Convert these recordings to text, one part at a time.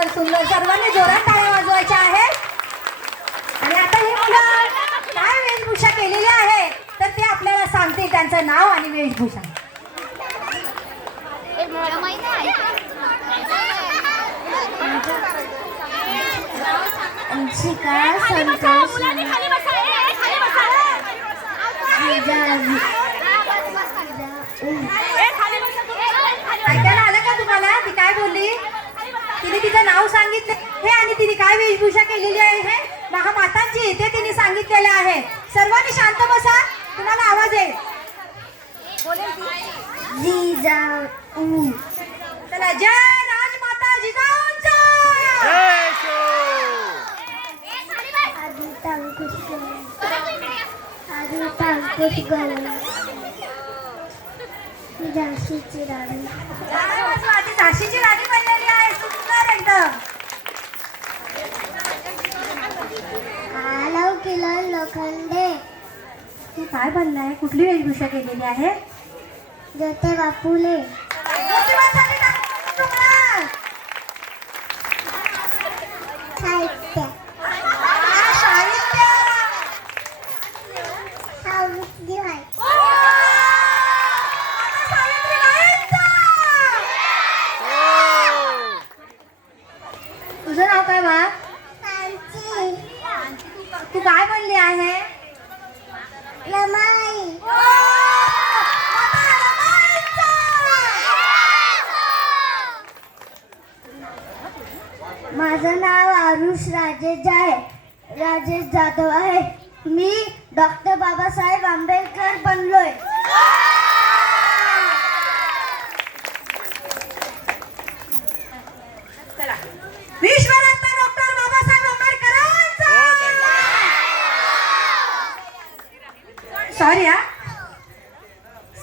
सुंदर सुंदर सर्वांनी जोरात टाळ्या वाजवायच्या आहेत. आणि आता ही मुलं काय वेशभूषा केलेली आहे तर ते आपल्याला सांगतील त्यांचं नाव आणि वेशभूषा. अंशिका संतोष ऐकायला आलं का तुम्हाला ती काय बोलली? तिने तिचं नाव सांगितलं हे आणि तिने काय वेशभूषा केलेली आहे हे महामातांची ते तिने सांगितलेलं आहे. सर्वांनी शांत बसा, तुम्हाला आवाज येईल. जिजाऊ. चला जय राजमाता जिजाऊंचा. झाशीची राणी. ती झाशीची राणी बनलेली आहे. सुंदर एकदम. आलव किलो लोखंडे. ती काय बनलं आहे? कुठली वेशभूषा केलेली आहे? ज्योतिबा फुले. साहित्य. साहित्य. सावित्रीबाई. तुझं नाव काय बा? सांची. तू काय बनली आहे? रमाई. माझं नाव आरुष राजेश जाधव आहे. मी डॉक्टर बाबासाहेब आंबेडकर बनलोय. चला विश्वरत्न डॉक्टर बाबासाहेब आंबेडकरांचा. सॉरी हा.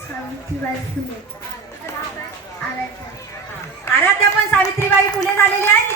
सावित्रीबाई फुले. आराध्या पण सावित्रीबाई फुले झालेली आहे.